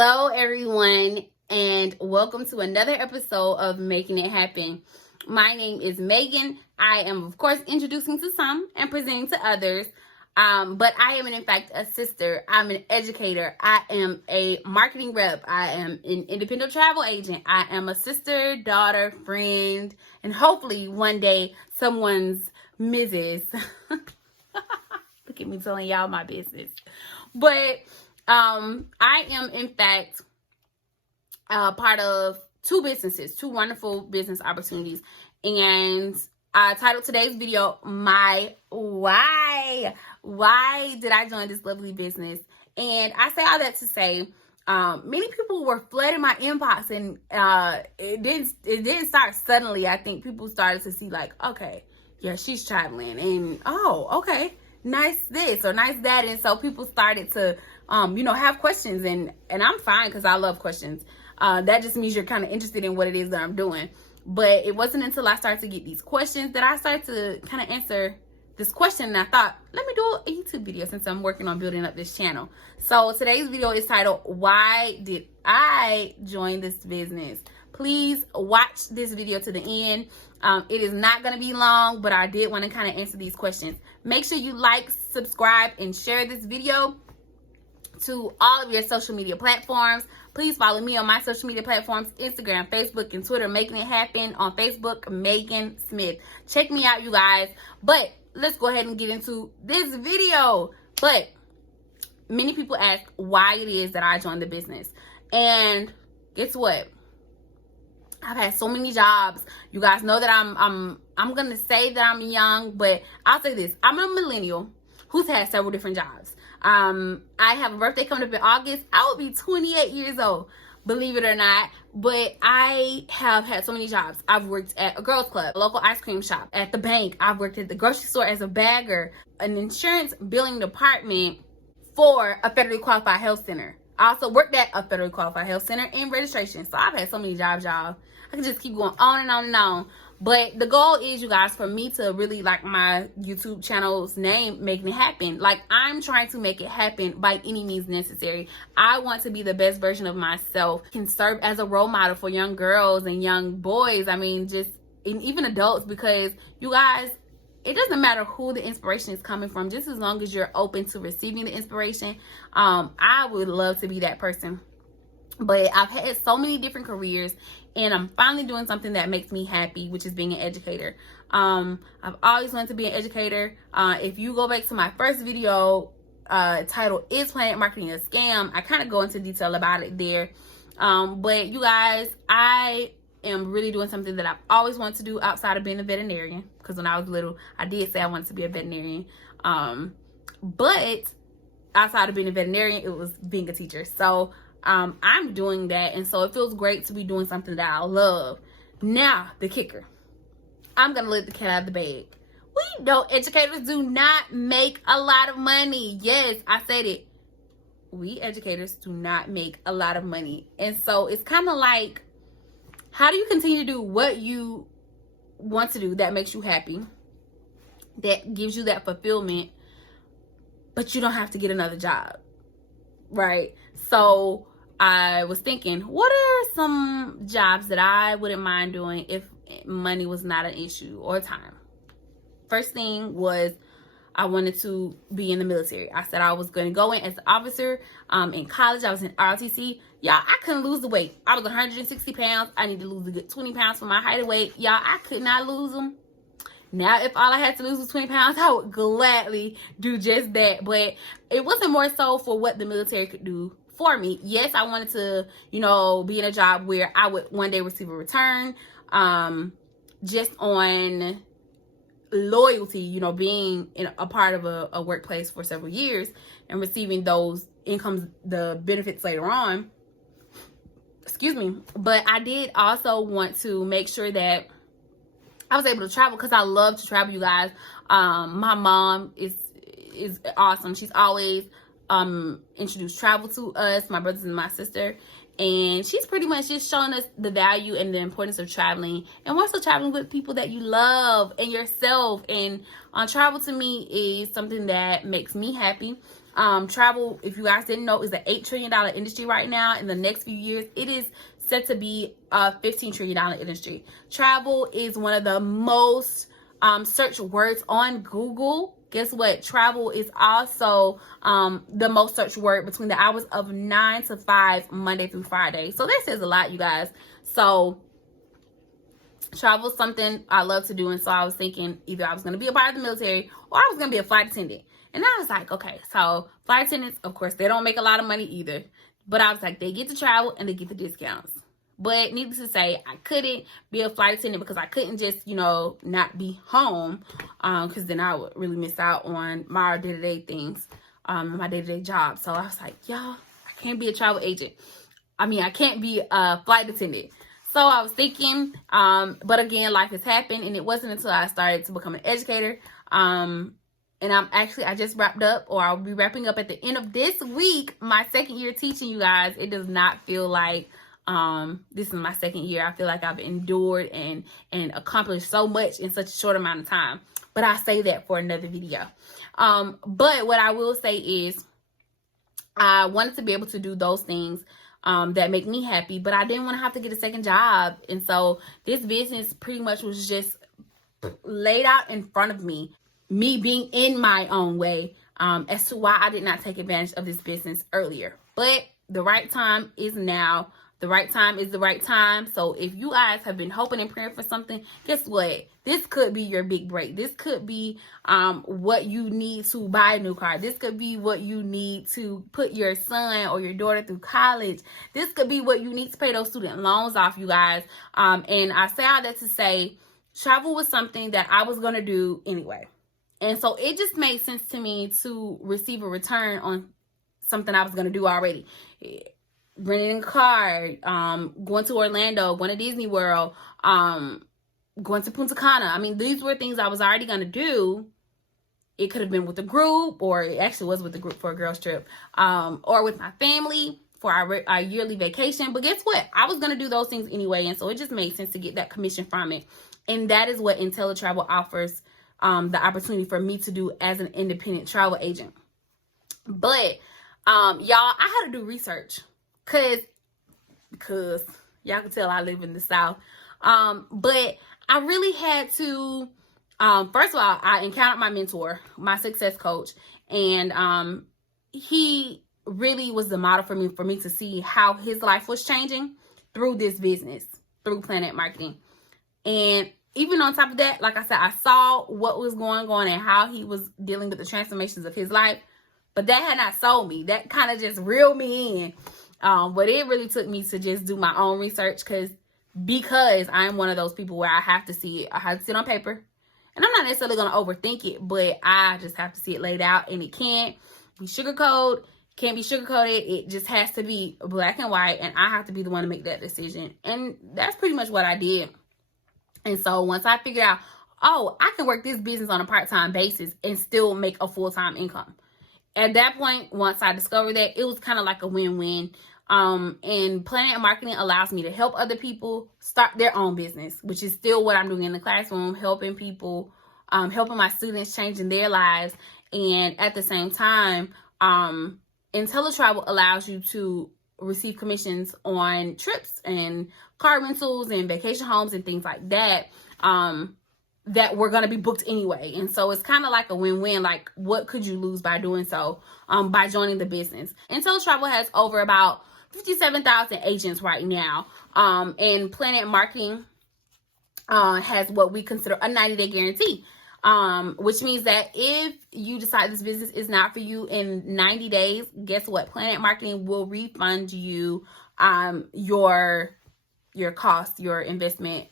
Hello, everyone, and welcome to another episode of Making It Happen. My name is Megan. I am, of course, introducing to some and presenting to others, but I am, in fact, a sister. I'm an educator. I am a marketing rep. I am an independent travel agent. I am a sister, daughter, friend, and hopefully one day someone's Mrs. Look at me telling y'all my business. But I am, in fact, part of two wonderful business opportunities. And I titled today's video, My Why. Why did I join this lovely business? And I say all that to say, many people were flooding my inbox, and it didn't start suddenly. I think people started to see, like, okay, yeah, she's traveling, and oh, okay, nice this or nice that. And so people started to have questions, and I'm fine because I love questions. That just means you're kind of interested in what it is that I'm doing. But it wasn't until I started to get these questions that I started to kind of answer this question, and I thought, let me do a YouTube video since I'm working on building up this channel. So today's video is titled, Why Did I Join This Business? Please watch this video to the end. It is not going to be long, but I did want to kind of answer these questions. Make sure you like, subscribe, and share this video to all of your social media platforms. Please follow me on my social media platforms, Instagram, Facebook, and Twitter, Making It Happen. On Facebook, Megan Smith. Check me out, you guys. But let's go ahead and get into this video. But many people ask why it is that I joined the business. And guess what? I've had so many jobs. You guys know that I'm gonna say that I'm young, but I'll say this. I'm a millennial who's had several different jobs. I have a birthday coming up in August. I will be 28 years old, believe it or not. But I have had so many jobs. I've worked at a girls club, a local ice cream shop, at the bank. I've worked at the grocery store as a bagger, an insurance billing department for a federally qualified health center. I also worked at a federally qualified health center in registration. So I've had so many jobs, y'all. I can just keep going on and on and on. But the goal is, you guys, for me to really, like my YouTube channel's name, Making It Happen. Like, I'm trying to make it happen by any means necessary. I want to be the best version of myself. Can serve as a role model for young girls and young boys. I mean, and even adults, because you guys, it doesn't matter who the inspiration is coming from, just as long as you're open to receiving the inspiration. I would love to be that person. But I've had so many different careers, and I'm finally doing something that makes me happy, which is being an educator. I've always wanted to be an educator. If you go back to my first video titled, Is Planet Marketing a Scam? I kind of go into detail about it there. But you guys, I am really doing something that I've always wanted to do outside of being a veterinarian. Because when I was little, I did say I wanted to be a veterinarian. But outside of being a veterinarian, it was being a teacher. So I'm doing that, and so it feels great to be doing something that I love. Now, the kicker. I'm gonna let the cat out of the bag. We know educators do not make a lot of money. Yes, I said it. We educators do not make a lot of money. And so it's kind of like, how do you continue to do what you want to do that makes you happy, that gives you that fulfillment, but you don't have to get another job, right? So I was thinking, what are some jobs that I wouldn't mind doing if money was not an issue or time? First thing was, I wanted to be in the military. I said I was going to go in as an officer. In college, I was in ROTC. Y'all, I couldn't lose the weight. I was 160 pounds. I need to lose a good 20 pounds for my height and weight. Y'all, I could not lose them. Now, if all I had to lose was 20 pounds, I would gladly do just that. But it wasn't more so for what the military could do for me. Yes, I wanted to, be in a job where I would one day receive a return, just on loyalty, being in a part of a workplace for several years and receiving those incomes, the benefits later on. Excuse me. But I did also want to make sure that I was able to travel, because I love to travel, you guys. My mom is awesome. She's always introduced travel to us, my brothers and my sister, and she's pretty much just showing us the value and the importance of traveling, and also traveling with people that you love and yourself. And travel to me is something that makes me happy. Travel, if you guys didn't know, is an $8 trillion industry right now. In the next few years, it is set to be a $15 trillion industry. Travel is one of the most searched words on Google. Guess what? Travel is also the most searched word between the hours of 9 to 5, Monday through Friday. So that says a lot, you guys. So travel is something I love to do. And so I was thinking either I was going to be a part of the military or I was going to be a flight attendant. And I was like, okay, so flight attendants, of course, they don't make a lot of money either. But I was like, they get to travel and they get the discounts. But needless to say, I couldn't be a flight attendant because I couldn't just, not be home. Because then I would really miss out on my day-to-day things, my day-to-day job. So I was like, y'all, I can't be a travel agent. I can't be a flight attendant. So I was thinking, but again, life has happened. And it wasn't until I started to become an educator. And I just wrapped up, or I'll be wrapping up at the end of this week, my second year teaching, you guys. It does not feel like this is my second year. I feel like I've endured and accomplished so much in such a short amount of time. But I say that for another video. But what I will say is I wanted to be able to do those things that make me happy, but I didn't want to have to get a second job. And so this business pretty much was just laid out in front of me being in my own way, as to why I did not take advantage of this business earlier. But the right time is now. The right time is the right time. So if you guys have been hoping and praying for something, guess what? This could be your big break. This could be what you need to buy a new car. This could be what you need to put your son or your daughter through college. This could be what you need to pay those student loans off, you guys. And I say all that to say, travel was something that I was going to do anyway. And so it just made sense to me to receive a return on something I was going to do already. Renting a car, going to Orlando, going to Disney World, going to Punta Cana. These were things I was already going to do. It could have been with a group, or it actually was with a group for a girls trip, or with my family for our yearly vacation. But guess what? I was going to do those things anyway. And so it just made sense to get that commission from it. And that is what IntelliTravel offers the opportunity for me to do as an independent travel agent. But y'all, I had to do research because y'all can tell I live in the South. But I really had to, first of all, I encountered my mentor, my success coach, and he really was the model for me to see how his life was changing through this business, through Planet Marketing. And even on top of that, like I said, I saw what was going on and how he was dealing with the transformations of his life. But that had not sold me. That kind of just reeled me in. But it really took me to just do my own research because I'm one of those people where I have to see it. I have to see it on paper. And I'm not necessarily going to overthink it, but I just have to see it laid out. And it can't be sugarcoated. Can't be sugarcoated. It just has to be black and white. And I have to be the one to make that decision. And that's pretty much what I did. And so once I figured out, I can work this business on a part-time basis and still make a full-time income. At that point, once I discovered that, it was kind of like a win-win. And Planet Marketing allows me to help other people start their own business, which is still what I'm doing in the classroom, helping people, helping my students, changing their lives. And at the same time, IntelliTravel allows you to receive commissions on trips and car rentals and vacation homes and things like that, that were going to be booked anyway. And so it's kind of like a win-win. Like, what could you lose by doing so, by joining the business? IntelliTravel has over about 57,000 agents right now. And Planet Marketing has what we consider a 90-day guarantee, which means that if you decide this business is not for you in 90 days, guess what? Planet Marketing will refund you your cost, your investment.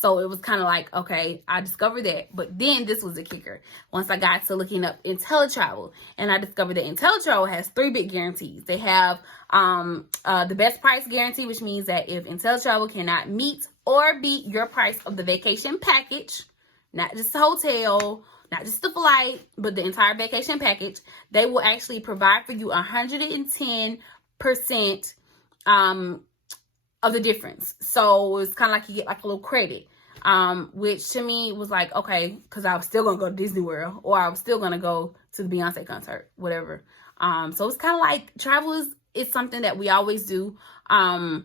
So it was kind of like, okay, I discovered that. But then this was the kicker. Once I got to looking up IntelliTravel, and I discovered that IntelliTravel has 3 big guarantees. They have the best price guarantee, which means that if IntelliTravel cannot meet or beat your price of the vacation package, not just the hotel, not just the flight, but the entire vacation package, they will actually provide for you 110% of the difference. So it's kind of like you get like a little credit, which to me was like, okay, because I was still going to go to Disney World, or I was still going to go to the Beyonce concert, whatever. So it's kind of like travel is something that we always do. And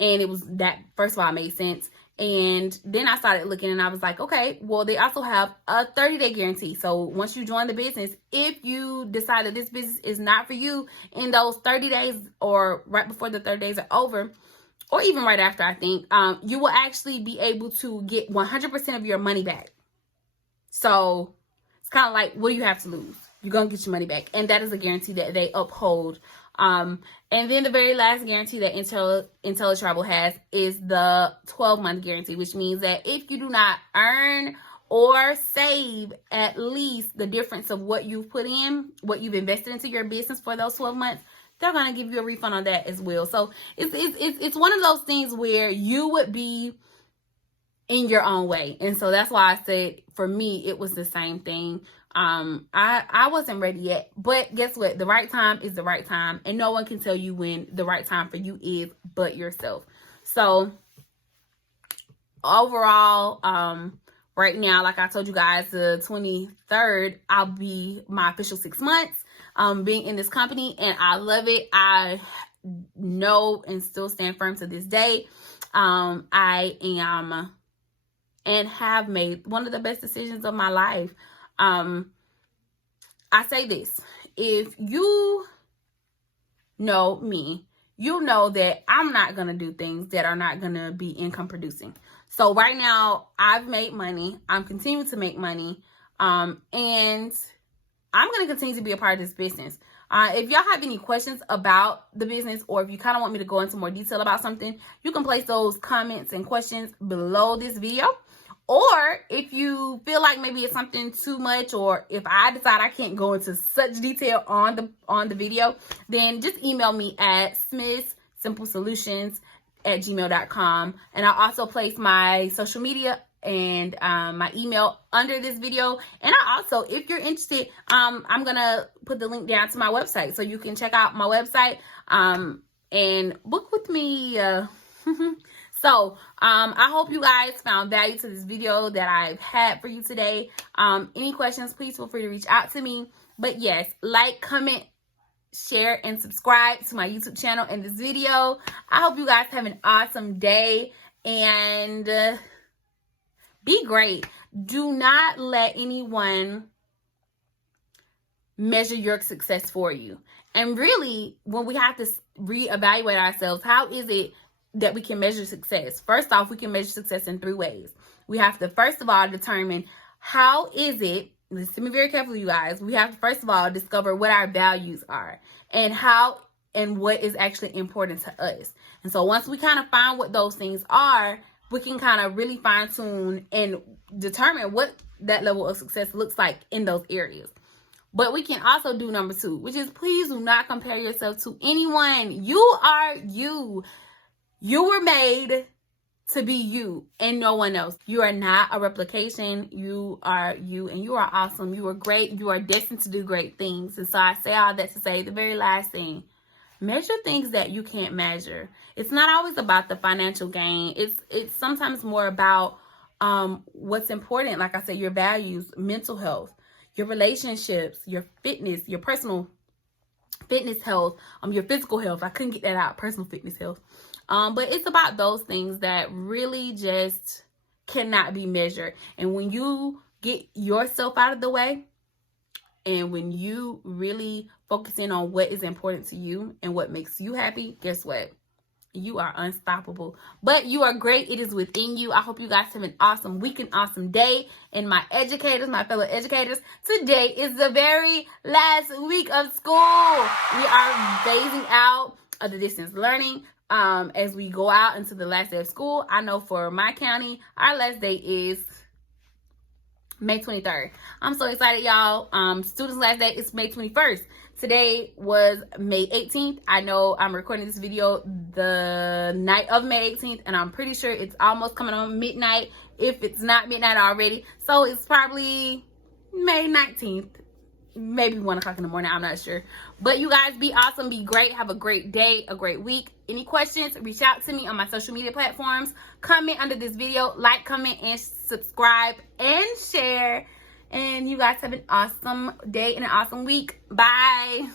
it was that, first of all, it made sense. And then I started looking and I was like, okay, well, they also have a 30-day guarantee. So once you join the business, if you decide that this business is not for you in those 30 days or right before the 30 days are over, or even right after, I think, you will actually be able to get 100% of your money back. So it's kind of like, what do you have to lose? You're going to get your money back. And that is a guarantee that they uphold. And then the very last guarantee that IntelliTravel has is the 12-month guarantee, which means that if you do not earn or save at least the difference of what you've put in, what you've invested into your business for those 12 months, they're going to give you a refund on that as well. So it's one of those things where you would be in your own way. And so that's why I said, for me, it was the same thing. I wasn't ready yet, but guess what? The right time is the right time, and no one can tell you when the right time for you is but yourself. So overall, right now, like I told you guys, the 23rd, I'll be my official 6 months being in this company, and I love it. I know and still stand firm to this day. I am and have made one of the best decisions of my life. I say this, if you know me, you know that I'm not going to do things that are not going to be income producing. So right now I've made money. I'm continuing to make money. And I'm going to continue to be a part of this business. If y'all have any questions about the business, or if you kind of want me to go into more detail about something, you can place those comments and questions below this video. Or if you feel like maybe it's something too much, or if I decide I can't go into such detail on the video, then just email me at smithsimplesolutions@gmail.com. And I'll also place my social media and my email under this video. And I also, if you're interested, I'm gonna put the link down to my website, so you can check out my website and book with me. So I hope you guys found value to this video that I've had for you today. Any questions, please feel free to reach out to me. But yes, like, comment, share, and subscribe to my YouTube channel and this video. I hope you guys have an awesome day, and be great. Do not let anyone measure your success for you. And really, when we have to reevaluate ourselves, how is it that we can measure success? First off, we can measure success in 3 ways. We have to, first of all, determine how is it, listen to me very carefully, you guys. We have to, first of all, discover what our values are and how and what is actually important to us. And so once we kind of find what those things are, we can kind of really fine tune and determine what that level of success looks like in those areas. But we can also do number 2, which is, please do not compare yourself to anyone. You are you. You were made to be you and no one else. You are not a replication. You are you, and you are awesome. You are great. You are destined to do great things. And so I say all that to say the very last thing: measure things that you can't measure. It's not always about the financial gain. It's sometimes more about what's important. Like I said, your values, mental health, your relationships, your fitness, your personal fitness health, your physical health. I couldn't get that out. Personal fitness health. But it's about those things that really just cannot be measured. And when you get yourself out of the way, and when you really focus in on what is important to you and what makes you happy, guess what? You are unstoppable. But you are great. It is within you. I hope you guys have an awesome week, an awesome day. And my educators, my fellow educators, today is the very last week of school. We are phasing out of the distance learning. As we go out into the last day of school. I know for my county, our last day is May 23rd. I'm so excited, y'all. Students' last day is May 21st. Today was May 18th. I know I'm recording this video the night of May 18th, and I'm pretty sure it's almost coming on midnight, if it's not midnight already. So it's probably May 19th. Maybe 1 o'clock in the morning. I'm not sure. But you guys, be awesome. Be great. Have a great day, a great week. Any questions, reach out to me on my social media platforms. Comment under this video. Like, comment, and subscribe, and share. And you guys have an awesome day and an awesome week. Bye.